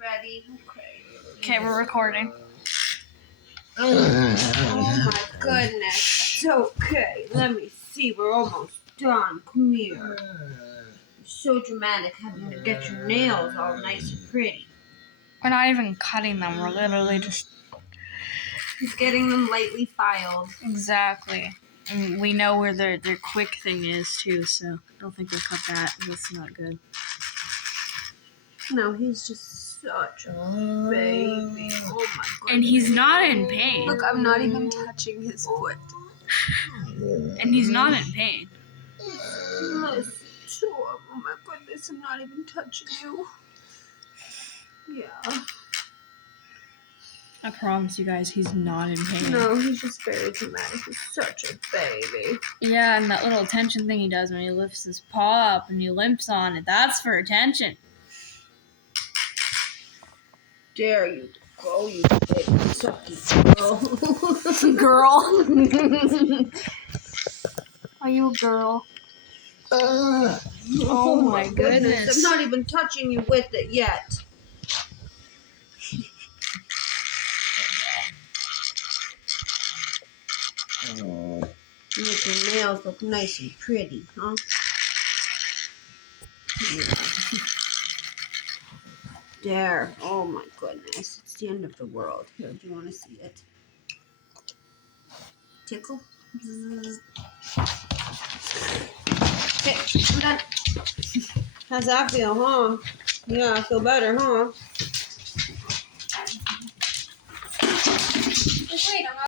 ready? Okay, we're recording. Oh my goodness. It's okay. Let me see. We're almost done. Come here. You're so dramatic having to get your nails all nice and pretty. We're not even cutting them. We're literally just... He's getting them lightly filed. Exactly. And we know where their quick thing is, too, so I don't think we'll cut that. That's not good. No, he's just such a baby. Oh my goodness. And he's not in pain. Look, I'm not even touching his foot. And he's not in pain. Listen to him. Oh my goodness, I'm not even touching you. Yeah. I promise you guys, he's not in pain. No, he's just very dramatic. He's such a baby. Yeah, and that little attention thing he does when he lifts his paw up and he limps on it, that's for attention. Dare you go, you big sucky girl. Girl. Are you a girl? Oh my goodness. I'm not even touching you with it yet. You make your nails look nice and pretty, huh? Yeah. There. Oh my goodness. It's the end of the world. Here, do you want to see it? Tickle? Okay, I'm done. How's that feel, huh? Yeah, I feel better, huh? Just wait, I'm not